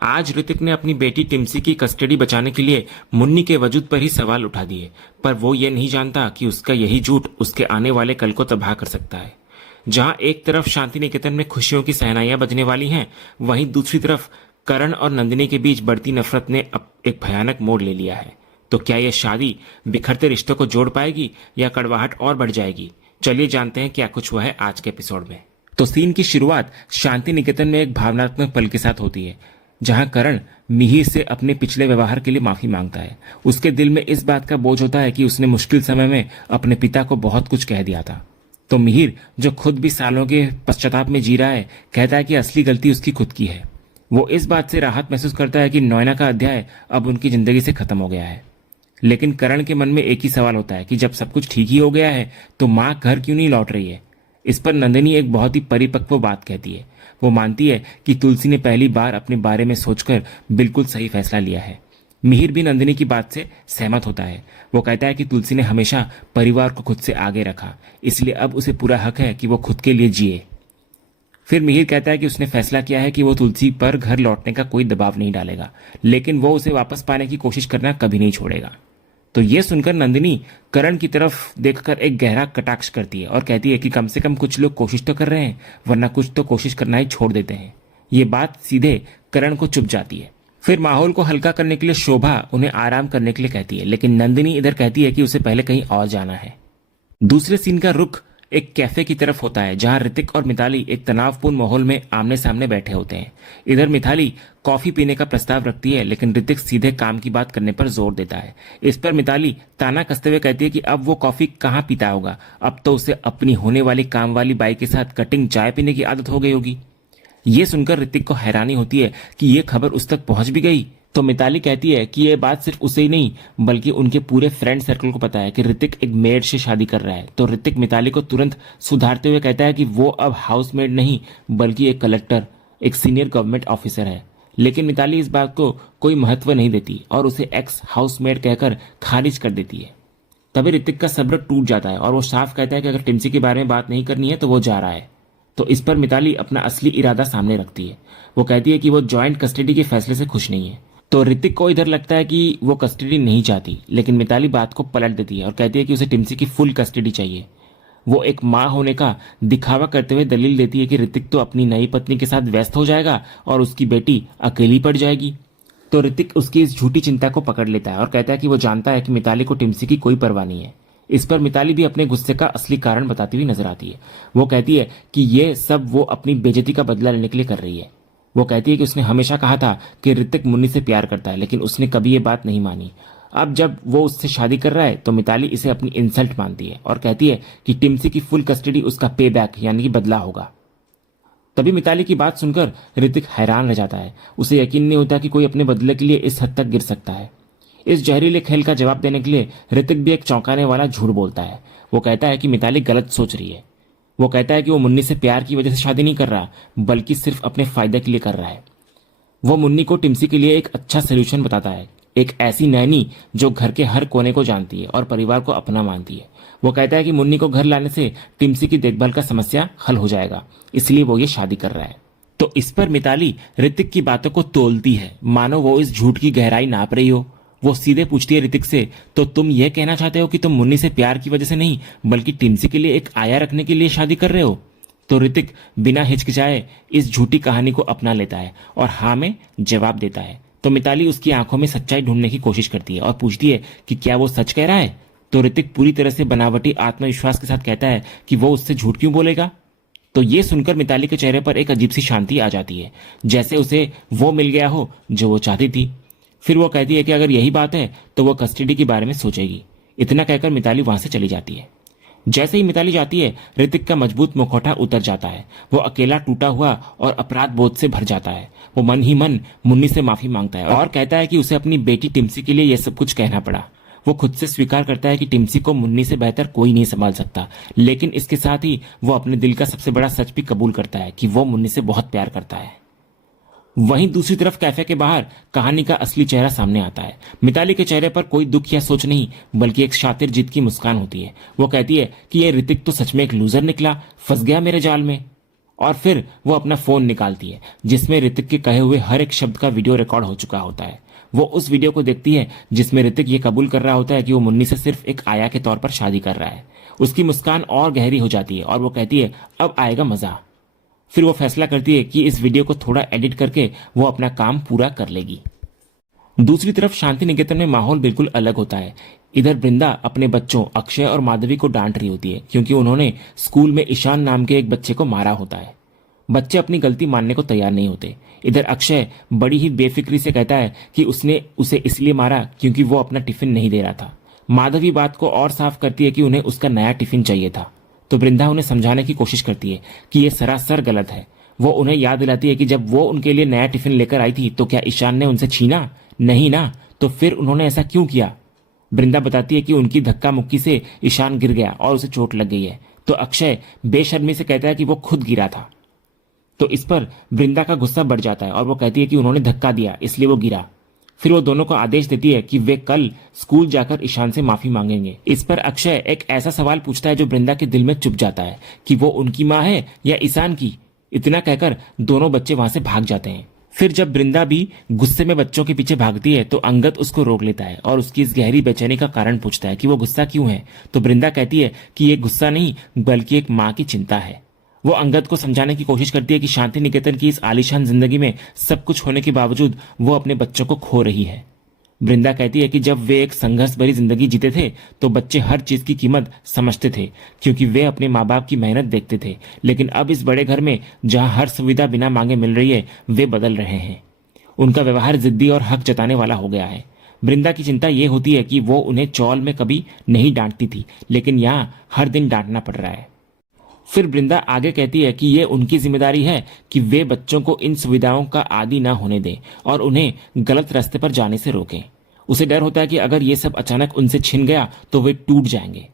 आज ऋतिक ने अपनी बेटी टिम्सी की कस्टडी बचाने के लिए मुन्नी के वजूद पर ही सवाल उठा दिए, पर वो ये नहीं जानता कि उसका यही झूठ उसके आने वाले कल को तबाह कर सकता है। जहां एक तरफ शांति निकेतन में खुशियों की सहनाइयां बजने वाली हैं, वहीं दूसरी तरफ करण और नंदिनी के बीच बढ़ती नफरत ने अब एक भयानक मोड़ ले लिया है। तो क्या यह शादी बिखरते रिश्तों को जोड़ पाएगी या कड़वाहट और बढ़ जाएगी? चलिए जानते हैं क्या कुछ हुआ है आज के एपिसोड में। तो सीन की शुरुआत शांति निकेतन में एक भावनात्मक पल के साथ होती है, जहां करण मिहिर से अपने पिछले व्यवहार के लिए माफी मांगता है। उसके दिल में इस बात का बोझ होता है कि उसने मुश्किल समय में अपने पिता को बहुत कुछ कह दिया था। तो मिहिर, जो खुद भी सालों के पश्चाताप में जी रहा है, कहता है कि असली गलती उसकी खुद की है। वो इस बात से राहत महसूस करता है कि नोएना का अध्याय अब उनकी जिंदगी से खत्म हो गया है। लेकिन करण के मन में एक ही सवाल होता है कि जब सब कुछ ठीक ही हो गया है तो माँ घर क्यों नहीं लौट रही है। इस पर नंदिनी एक बहुत ही परिपक्व बात कहती है। वो मानती है कि तुलसी ने पहली बार अपने बारे में सोचकर बिल्कुल सही फैसला लिया है। मिहिर भी नंदिनी की बात से सहमत होता है। वो कहता है कि तुलसी ने हमेशा परिवार को खुद से आगे रखा, इसलिए अब उसे पूरा हक है कि वो खुद के लिए जिए। फिर मिहिर कहता है कि उसने फैसला किया है कि वो तुलसी पर घर लौटने का कोई दबाव नहीं डालेगा, लेकिन वो उसे वापस पाने की कोशिश करना कभी नहीं छोड़ेगा। तो ये सुनकर नंदिनी करण की तरफ देखकर एक गहरा कटाक्ष करती है और कहती है कि कम से कम कुछ लोग कोशिश तो कर रहे हैं, वरना कुछ तो कोशिश करना ही छोड़ देते हैं। ये बात सीधे करण को चुभ जाती है। फिर माहौल को हल्का करने के लिए शोभा उन्हें आराम करने के लिए कहती है, लेकिन नंदिनी इधर कहती है कि उसे पहले कहीं और जाना है। दूसरे सीन का रुख एक कैफे की तरफ होता है, जहां ऋतिक और मिताली एक तनावपूर्ण माहौल में आमने सामने बैठे होते हैं। इधर मिताली कॉफी पीने का प्रस्ताव रखती है, लेकिन ऋतिक सीधे काम की बात करने पर जोर देता है। इस पर मिताली ताना कसते हुए कहती है कि अब वो कॉफी कहाँ पीता होगा, अब तो उसे अपनी होने वाली काम वाली बाई के साथ कटिंग चाय पीने की आदत हो गई होगी। ये सुनकर ऋतिक को हैरानी होती है कि ये खबर उस तक पहुंच भी गई। तो मिताली कहती है कि यह बात सिर्फ उसे ही नहीं बल्कि उनके पूरे फ्रेंड सर्कल को पता है कि ऋतिक एक मेड से शादी कर रहा है। तो ऋतिक मिताली को तुरंत सुधारते हुए कहता है कि वो अब हाउस मेड नहीं बल्कि एक कलेक्टर, एक सीनियर गवर्नमेंट ऑफिसर है। लेकिन मिताली इस बात को कोई महत्व नहीं देती और उसे एक्स हाउस मेड कहकर खारिज कर देती है। तभी ऋतिक का सब्र टूट जाता है और वो साफ कहता है कि अगर टिम्सी के बारे में बात नहीं करनी है तो वो जा रहा है। तो इस पर मिताली अपना असली इरादा सामने रखती है। वो कहती है कि वो जॉइंट कस्टडी के फैसले से खुश नहीं है। तो ऋतिक को इधर लगता है कि वो कस्टडी नहीं चाहती, लेकिन मिताली बात को पलट देती है और कहती है कि उसे टिम्सी की फुल कस्टडी चाहिए। वो एक माँ होने का दिखावा करते हुए दलील देती है कि ऋतिक तो अपनी नई पत्नी के साथ व्यस्त हो जाएगा और उसकी बेटी अकेली पड़ जाएगी। तो ऋतिक उसकी इस झूठी चिंता को पकड़ लेता है और कहता है कि वो जानता है कि मिताली को टिम्सी की कोई परवाह नहीं है। इस पर मिताली भी अपने गुस्से का असली कारण बताती हुई नजर आती है। वो कहती है कि ये सब वो अपनी बेइज्जती का बदला लेने के लिए कर रही है। वो कहती है कि उसने हमेशा कहा था कि ऋतिक मुन्नी से प्यार करता है, लेकिन उसने कभी ये बात नहीं मानी। अब जब वो उससे शादी कर रहा है तो मिताली इसे अपनी इंसल्ट मानती है और कहती है कि टिम्सी की फुल कस्टडी उसका पे बैक यानी कि बदला होगा। तभी मिताली की बात सुनकर ऋतिक हैरान रह जाता है। उसे यकीन नहीं होता कि कोई अपने बदले के लिए इस हद तक गिर सकता है। इस जहरीले खेल का जवाब देने के लिए ऋतिक भी एक चौंकाने वाला झूठ बोलता है। वो कहता है कि मिताली गलत सोच रही है। वो कहता है कि वो मुन्नी से प्यार की वजह से शादी नहीं कर रहा, बल्कि सिर्फ अपने फायदे के लिए कर रहा है। वो मुन्नी को टिम्सी के लिए एक अच्छा सोल्यूशन बताता है, एक ऐसी नैनी जो घर के हर कोने को जानती है और परिवार को अपना मानती है। वो कहता है कि मुन्नी को घर लाने से टिम्सी की देखभाल का समस्या हल हो जाएगा, इसलिए वो ये शादी कर रहा है। तो इस पर मिताली ऋतिक की बातों को तोलती है, मानो वो इस झूठ की गहराई नाप रही हो। वो सीधे पूछती है ऋतिक से, तो तुम यह कहना चाहते हो कि तुम मुन्नी से प्यार की वजह से नहीं बल्कि टिम्सी के लिए एक आया रखने के लिए शादी कर रहे हो? तो ऋतिक बिना हिचकिचाए इस झूठी कहानी को अपना लेता है और हाँ में जवाब देता है। तो मिताली उसकी आंखों में सच्चाई ढूंढने की कोशिश करती है और पूछती है कि क्या वो सच कह रहा है। तो ऋतिक पूरी तरह से बनावटी आत्मविश्वास के साथ कहता है कि वो उससे झूठ क्यों बोलेगा। तो ये सुनकर मिताली के चेहरे पर एक अजीब सी शांति आ जाती है, जैसे उसे वो मिल गया हो जो वो चाहती थी। फिर वो कहती है कि अगर यही बात है तो वो कस्टडी के बारे में सोचेगी। इतना कहकर मिताली वहां से चली जाती है। जैसे ही मिताली जाती है ऋतिक का मजबूत मुखौटा उतर जाता है। वो अकेला टूटा हुआ और अपराध बोध से भर जाता है। वो मन ही मन मुन्नी से माफी मांगता है और कहता है कि उसे अपनी बेटी टिम्सी के लिए यह सब कुछ कहना पड़ा। वो खुद से स्वीकार करता है कि टिम्सी को मुन्नी से बेहतर कोई नहीं संभाल सकता, लेकिन इसके साथ ही वो अपने दिल का सबसे बड़ा सच भी कबूल करता है कि वो मुन्नी से बहुत प्यार करता है। वहीं दूसरी तरफ कैफे के बाहर कहानी का असली चेहरा सामने आता है। मिताली के चेहरे पर कोई दुख या सोच नहीं बल्कि एक शातिर जिद की मुस्कान होती है। वो कहती है कि ये ऋतिक तो सच में एक लूजर निकला, फंस गया मेरे जाल में। और फिर वो अपना फोन निकालती है जिसमें ऋतिक के कहे हुए हर एक शब्द का वीडियो रिकॉर्ड हो चुका होता है। वो उस वीडियो को देखती है जिसमें ऋतिक ये कबूल कर रहा होता है कि वो मुन्नी से सिर्फ एक आया के तौर पर शादी कर रहा है। उसकी मुस्कान और गहरी हो जाती है और वो कहती है अब आएगा मजा। फिर वो फैसला करती है कि इस वीडियो को थोड़ा एडिट करके वो अपना काम पूरा कर लेगी। दूसरी तरफ शांति निकेतन में माहौल बिल्कुल अलग होता है। इधर वृंदा अपने बच्चों अक्षय और माधवी को डांट रही होती है क्योंकि उन्होंने स्कूल में ईशान नाम के एक बच्चे को मारा होता है। बच्चे अपनी गलती मानने को तैयार नहीं होते। इधर अक्षय बड़ी ही बेफिक्री से कहता है कि उसने उसे इसलिए मारा क्योंकि वो अपना टिफिन नहीं दे रहा था। माधवी बात को और साफ करती है कि उन्हें उसका नया टिफिन चाहिए था, तो वृंदा उन्हें समझाने की कोशिश करती है कि यह सरासर गलत है। वो उन्हें याद दिलाती है कि जब वो उनके लिए नया टिफिन लेकर आई थी तो क्या ईशान ने उनसे छीना? नहीं ना, तो फिर उन्होंने ऐसा क्यों किया? वृंदा बताती है कि उनकी धक्का मुक्की से ईशान गिर गया और उसे चोट लग गई है, तो अक्षय बेशर्मी से कहता है कि वो खुद गिरा था। तो इस पर वृंदा का गुस्सा बढ़ जाता है और वो कहती है कि उन्होंने धक्का दिया इसलिए वो गिरा। फिर वो दोनों को आदेश देती है कि वे कल स्कूल जाकर ईशान से माफी मांगेंगे। इस पर अक्षय एक ऐसा सवाल पूछता है जो वृंदा के दिल में चुप जाता है कि वो उनकी माँ है या ईशान की। इतना कहकर दोनों बच्चे वहां से भाग जाते हैं। फिर जब वृंदा भी गुस्से में बच्चों के पीछे भागती है तो अंगद उसको रोक लेता है और उसकी इस गहरी बेचैनी का कारण पूछता है कि वो गुस्सा क्यों है। तो वृंदा कहती है कि ये गुस्सा नहीं बल्कि एक माँ की चिंता है। वो अंगद को समझाने की कोशिश करती है कि शांति निकेतन की इस आलीशान जिंदगी में सब कुछ होने के बावजूद वो अपने बच्चों को खो रही है। वृंदा कहती है कि जब वे एक संघर्ष भरी जिंदगी जीते थे तो बच्चे हर चीज की कीमत समझते थे क्योंकि वे अपने माँ बाप की मेहनत देखते थे, लेकिन अब इस बड़े घर में जहां हर सुविधा बिना मांगे मिल रही है वे बदल रहे हैं। उनका व्यवहार जिद्दी और हक जताने वाला हो गया है। वृंदा की चिंता ये होती है कि वो उन्हें चौल में कभी नहीं डांटती थी लेकिन यहाँ हर दिन डांटना पड़ रहा है। फिर वृंदा आगे कहती है कि ये उनकी जिम्मेदारी है कि वे बच्चों को इन सुविधाओं का आदी ना होने दें और उन्हें गलत रास्ते पर जाने से रोकें। उसे डर होता है कि अगर ये सब अचानक उनसे छिन गया तो वे टूट जाएंगे।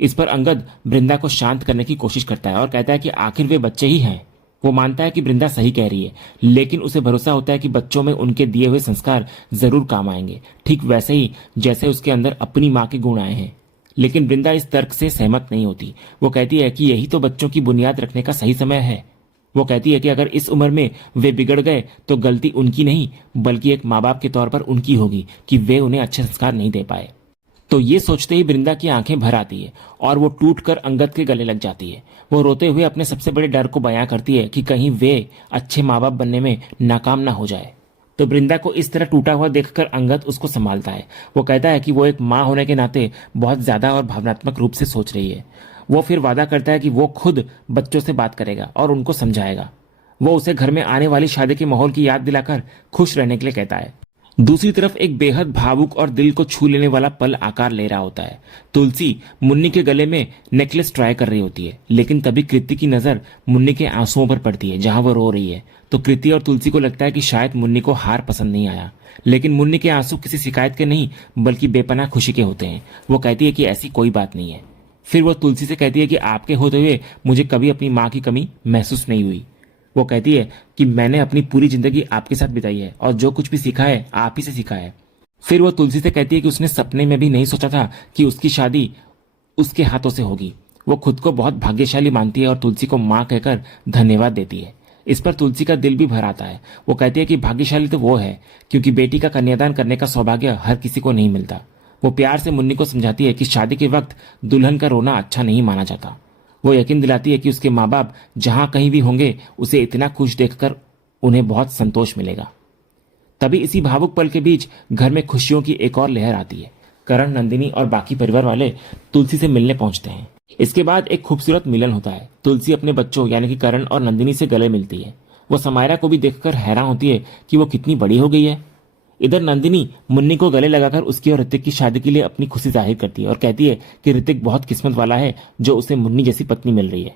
इस पर अंगद वृंदा को शांत करने की कोशिश करता है और कहता है कि आखिर वे बच्चे ही हैं। वो मानता है कि वृंदा सही कह रही है, लेकिन उसे भरोसा होता है कि बच्चों में उनके दिए हुए संस्कार जरूर काम आएंगे, ठीक वैसे ही जैसे उसके अंदर अपनी माँ के गुण आए हैं। लेकिन वृंदा इस तर्क से सहमत नहीं होती। वो कहती है कि यही तो बच्चों की बुनियाद रखने का सही समय है। वो कहती है कि अगर इस उम्र में वे बिगड़ गए तो गलती उनकी नहीं बल्कि एक माँ बाप के तौर पर उनकी होगी कि वे उन्हें अच्छे संस्कार नहीं दे पाए। तो ये सोचते ही वृंदा की आंखें भर आती है और वो टूटकर अंगद के गले लग जाती है। वो रोते हुए अपने सबसे बड़े डर को बयां करती है कि कहीं वे अच्छे माँ बाप बनने में नाकाम ना हो जाए। तो वृंदा को इस तरह टूटा हुआ देखकर अंगद उसको संभालता है। वो कहता है कि वो एक माँ होने के नाते बहुत ज्यादा और भावनात्मक रूप से सोच रही है। वो फिर वादा करता है कि वो खुद बच्चों से बात करेगा और उनको समझाएगा। वो उसे घर में आने वाली शादी के माहौल की याद दिलाकर खुश रहने के लिए कहता है। दूसरी तरफ एक बेहद भावुक और दिल को छू लेने वाला पल आकार ले रहा होता है। तुलसी मुन्नी के गले में नेकलेस ट्राई कर रही होती है, लेकिन तभी कृति की नजर मुन्नी के आंसुओं पर पड़ती है जहां वो रो रही है। तो कृति और तुलसी को लगता है कि शायद मुन्नी को हार पसंद नहीं आया, लेकिन मुन्नी के आंसू किसी शिकायत के नहीं बल्कि बेपनाह खुशी के होते हैं। वो कहती है कि ऐसी कोई बात नहीं है। फिर वो तुलसी से कहती है कि आपके होते हुए मुझे कभी अपनी माँ की कमी महसूस नहीं हुई। वो कहती है कि मैंने अपनी पूरी जिंदगी आपके साथ बिताई है और जो कुछ भी सीखा है आप ही से सीखा है। फिर वो तुलसी से कहती है कि उसने सपने में भी नहीं सोचा था कि उसकी शादी उसके हाथों से होगी। वो खुद को बहुत भाग्यशाली मानती है और तुलसी को माँ कहकर धन्यवाद देती है। इस पर तुलसी का दिल भी भर आता है। वो कहती है कि भाग्यशाली तो वो है क्योंकि बेटी का कन्यादान करने का सौभाग्य हर किसी को नहीं मिलता। वो प्यार से मुन्नी को समझाती है कि शादी के वक्त दुल्हन का रोना अच्छा नहीं माना जाता। वो यकीन दिलाती है कि उसके माँ बाप जहां कहीं भी होंगे उसे इतना खुश देखकर उन्हें बहुत संतोष मिलेगा। तभी इसी भावुक पल के बीच घर में खुशियों की एक और लहर आती है। करण, नंदिनी और बाकी परिवार वाले तुलसी से मिलने पहुंचते हैं। इसके बाद एक खूबसूरत मिलन होता है। तुलसी अपने बच्चों यानी कि करण और नंदिनी से गले मिलती है। वो समायरा को भी देखकर हैरान होती है कि वो कितनी बड़ी हो गई है। इधर नंदिनी मुन्नी को गले लगाकर उसकी और ऋतिक की शादी के लिए अपनी खुशी जाहिर करती है और कहती है कि ऋतिक बहुत किस्मत वाला है जो उसे मुन्नी जैसी पत्नी मिल रही है।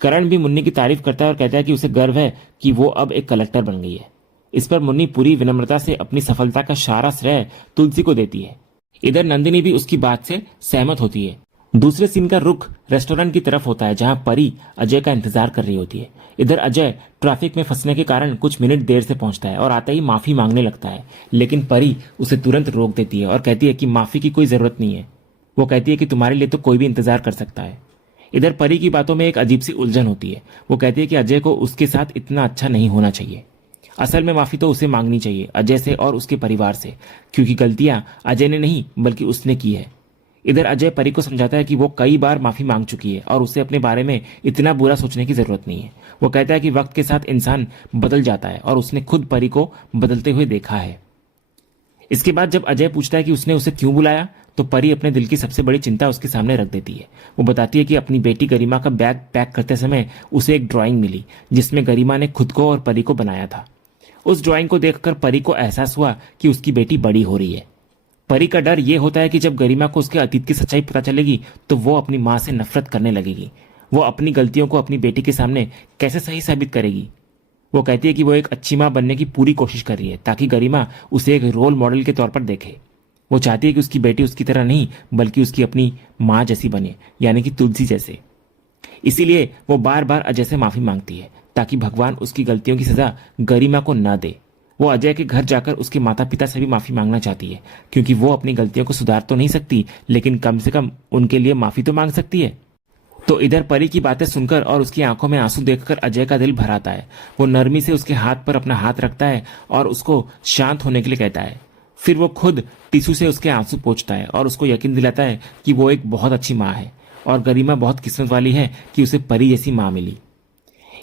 करण भी मुन्नी की तारीफ करता है और कहता है कि उसे गर्व है कि वो अब एक कलेक्टर बन गई है। इस पर मुन्नी पूरी विनम्रता से अपनी सफलता का सारा श्रेय तुलसी को देती है। इधर नंदिनी भी उसकी बात से सहमत होती है। दूसरे सीन का रुख रेस्टोरेंट की तरफ होता है जहां परी अजय का इंतजार कर रही होती है। इधर अजय ट्रैफिक में फंसने के कारण कुछ मिनट देर से पहुंचता है और आते ही माफी मांगने लगता है, लेकिन परी उसे तुरंत रोक देती है और कहती है कि माफी की कोई जरूरत नहीं है। वो कहती है कि तुम्हारे लिए तो कोई भी इंतजार कर सकता है। इधर परी की बातों में एक अजीब सी उलझन होती है। वो कहती है कि अजय को उसके साथ इतना अच्छा नहीं होना चाहिए। असल में माफी तो उसे मांगनी चाहिए अजय से और उसके परिवार से, क्योंकि गलतियां अजय ने नहीं बल्कि उसने की है। इधर अजय परी को समझाता है कि वो कई बार माफी मांग चुकी है और उसे अपने बारे में इतना बुरा सोचने की जरूरत नहीं है। वो कहता है कि वक्त के साथ इंसान बदल जाता है और उसने खुद परी को बदलते हुए देखा है। इसके बाद जब अजय पूछता है कि उसने उसे क्यों बुलाया, तो परी अपने दिल की सबसे बड़ी चिंता उसके सामने रख देती है। वो बताती है कि अपनी बेटी गरिमा का बैग पैक करते समय उसे एक ड्राइंग मिली जिसमें गरिमा ने खुद को और परी को बनाया था। उस ड्राइंग को देखकर परी को एहसास हुआ कि उसकी बेटी बड़ी हो रही है। परी का डर यह होता है कि जब गरिमा को उसके अतीत की सच्चाई पता चलेगी तो वो अपनी मां से नफरत करने लगेगी। वो अपनी गलतियों को अपनी बेटी के सामने कैसे सही साबित करेगी। वो कहती है कि वो एक अच्छी मां बनने की पूरी कोशिश कर रही है ताकि गरिमा उसे एक रोल मॉडल के तौर पर देखे। वो चाहती है कि उसकी बेटी उसकी तरह नहीं बल्कि उसकी अपनी मां जैसी बने, यानी कि तुलसी जैसे। इसीलिए वो बार बार अजय से माफी मांगती है ताकि भगवान उसकी गलतियों की सजा गरिमा को न दे। वो अजय के घर जाकर उसके माता पिता से भी माफी मांगना चाहती है, क्योंकि वो अपनी गलतियों को सुधार तो नहीं सकती लेकिन कम से कम उनके लिए माफी तो मांग सकती है। तो इधर परी की बातें सुनकर और उसकी आंखों में आंसू देखकर अजय का दिल भर आता है। वो नरमी से उसके हाथ पर अपना हाथ रखता है और उसको शांत होने के लिए कहता है। फिर वो खुद टिश्यू से उसके आंसू पोंछता है और उसको यकीन दिलाता है कि वो एक बहुत अच्छी माँ है और गरिमा बहुत किस्मत वाली है कि उसे परी जैसी माँ मिली।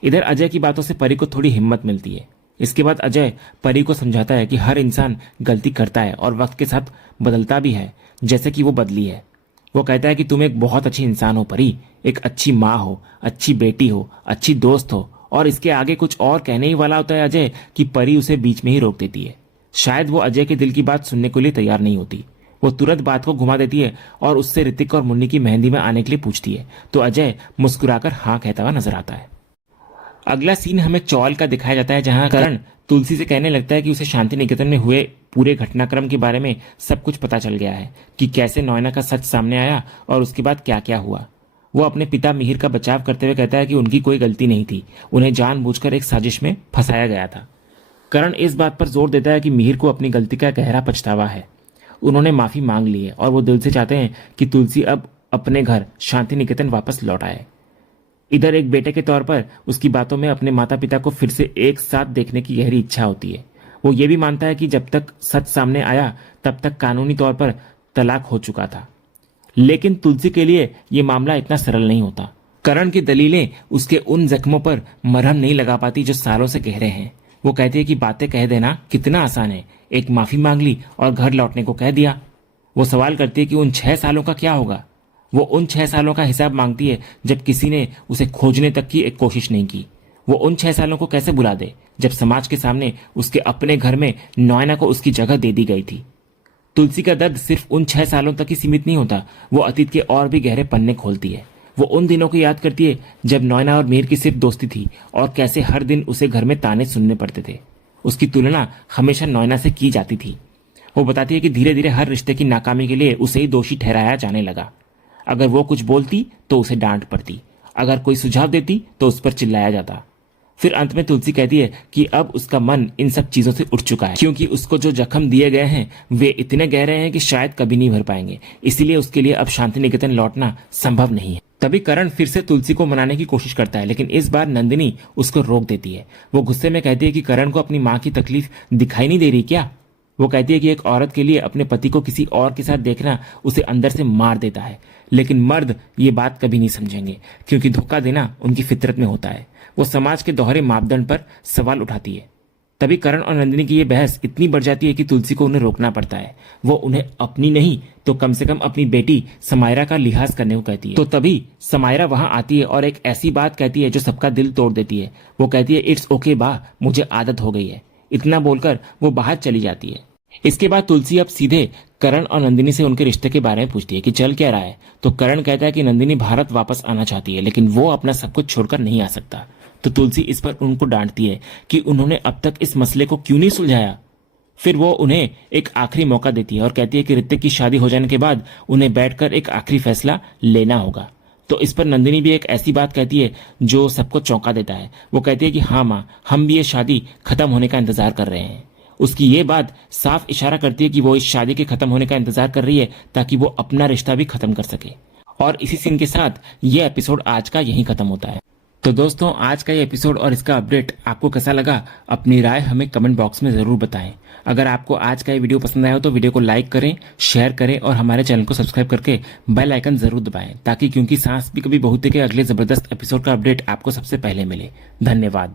इधर अजय की बातों से परी को थोड़ी हिम्मत मिलती है। इसके बाद अजय परी को समझाता है कि हर इंसान गलती करता है और वक्त के साथ बदलता भी है, जैसे कि वो बदली है। वो कहता है कि तुम एक बहुत अच्छी इंसान हो परी, एक अच्छी माँ हो, अच्छी बेटी हो, अच्छी दोस्त हो। और इसके आगे कुछ और कहने ही वाला होता है अजय कि परी उसे बीच में ही रोक देती है। शायद वो अजय के दिल की बात सुनने के लिए तैयार नहीं होती। वो तुरंत बात को घुमा देती है और उससे ऋतिक और मुन्नी की मेहंदी में आने के लिए पूछती है, तो अजय मुस्कुराकर हाँ कहता हुआ नजर आता है। अगला सीन हमें चौल का दिखाया जाता है, जहां करण तुलसी से कहने लगता है कि उसे शांति निकेतन में हुए पूरे घटनाक्रम के बारे में सब कुछ पता चल गया है कि कैसे नॉयना का सच सामने आया और उसके बाद क्या क्या हुआ। वो अपने पिता मिहिर का बचाव करते हुए कहता है कि उनकी कोई गलती नहीं थी, उन्हें जानबूझकर एक साजिश में फंसाया गया था। करण इस बात पर जोर देता है कि मिहिर को अपनी गलती का गहरा पछतावा है। उन्होंने माफी मांग ली है और वो दिल से चाहते हैं कि तुलसी अब अपने घर शांति निकेतन वापस लौट आए। इधर एक बेटे के तौर पर उसकी बातों में अपने माता पिता को फिर से एक साथ देखने की गहरी इच्छा होती है। वो ये भी मानता है कि जब तक सच सामने आया तब तक कानूनी तौर पर तलाक हो चुका था, लेकिन तुलसी के लिए ये मामला इतना सरल नहीं होता। करण की दलीलें उसके उन जख्मों पर मरहम नहीं लगा पाती जो सालों से गहरे हैं। वो कहती है कि बातें कह देना कितना आसान है, एक माफी मांग ली और घर लौटने को कह दिया। वो सवाल करती है कि उन 6 सालों का क्या होगा। वो उन 6 सालों का हिसाब मांगती है जब किसी ने उसे खोजने तक की एक कोशिश नहीं की। वो उन 6 सालों को कैसे भुला दे जब समाज के सामने उसके अपने घर में नॉयना को उसकी जगह दे दी गई थी। तुलसी का दर्द सिर्फ उन 6 सालों तक ही सीमित नहीं होता, वो अतीत के और भी गहरे पन्ने खोलती है। वो उन दिनों को याद करती है जब नॉयना और मीर की सिर्फ दोस्ती थी और कैसे हर दिन उसे घर में ताने सुनने पड़ते थे। उसकी तुलना हमेशा नॉयना से की जाती थी। वो बताती है कि धीरे धीरे हर रिश्ते की नाकामी के लिए उसे ही दोषी ठहराया जाने लगा। अगर वो कुछ बोलती तो उसे डांट पड़ती, अगर कोई सुझाव देती तो उस पर चिल्लाया जाता। फिर अंत में तुलसी कहती है कि अब उसका मन इन सब चीजों से उठ चुका है, क्योंकि उसको जो जख्म दिए गए हैं वे इतने गहरे हैं कि शायद कभी नहीं भर पाएंगे। इसीलिए उसके लिए अब शांति निकेतन लौटना संभव नहीं है। तभी करण फिर से तुलसी को मनाने की कोशिश करता है, लेकिन इस बार नंदिनी उसको रोक देती है। वो गुस्से में कहती है कि करण को अपनी माँ की तकलीफ दिखाई नहीं दे रही क्या। वो कहती है कि एक औरत के लिए अपने पति को किसी और के साथ देखना उसे अंदर से मार देता है, लेकिन मर्द ये बात कभी नहीं समझेंगे, क्योंकि धोखा देना उनकी फितरत में होता है। वो समाज के दोहरे मापदंड पर सवाल उठाती है। तभी करण और नंदिनी की ये बहस इतनी बढ़ जाती है कि तुलसी को उन्हें रोकना पड़ता है। वो उन्हें अपनी नहीं तो कम से कम अपनी बेटी समायरा का लिहाज करने को कहती है। तो तभी समायरा वहां आती है और एक ऐसी बात कहती है जो सबका दिल तोड़ देती है। वो कहती है, इट्स ओके बा, मुझे आदत हो गई है। इतना बोलकर वो बाहर चली जाती है। इसके बाद तुलसी अब सीधे करण और नंदिनी से उनके रिश्ते के बारे में पूछती है कि चल क्या रहा है। तो करण कहता है कि नंदिनी भारत वापस आना चाहती है, लेकिन वो अपना सब कुछ छोड़कर नहीं आ सकता। तो तुलसी इस पर उनको डांटती है कि उन्होंने अब तक इस मसले को क्यों नहीं सुलझाया। फिर वो उन्हें एक आखिरी मौका देती है और कहती है कि ऋतिक की शादी हो जाने के बाद उन्हें बैठकर एक आखिरी फैसला लेना होगा। तो इस पर नंदिनी भी एक ऐसी बात कहती है जो सबको चौंका देता है। वो कहती है कि हाँ माँ, हम भी ये शादी खत्म होने का इंतजार कर रहे हैं। उसकी ये बात साफ इशारा करती है कि वो इस शादी के खत्म होने का इंतजार कर रही है ताकि वो अपना रिश्ता भी खत्म कर सके। और इसी सीन के साथ ये एपिसोड आज का यहीं खत्म होता है। तो दोस्तों, आज का ये एपिसोड और इसका अपडेट आपको कैसा लगा, अपनी राय हमें कमेंट बॉक्स में ज़रूर बताएं। अगर आपको आज का ये वीडियो पसंद आया हो तो वीडियो को लाइक करें, शेयर करें और हमारे चैनल को सब्सक्राइब करके बेल आइकन ज़रूर दबाएं, ताकि क्योंकि सांस भी कभी बहुत है के अगले ज़बरदस्त एपिसोड का अपडेट आपको सबसे पहले मिले। धन्यवाद।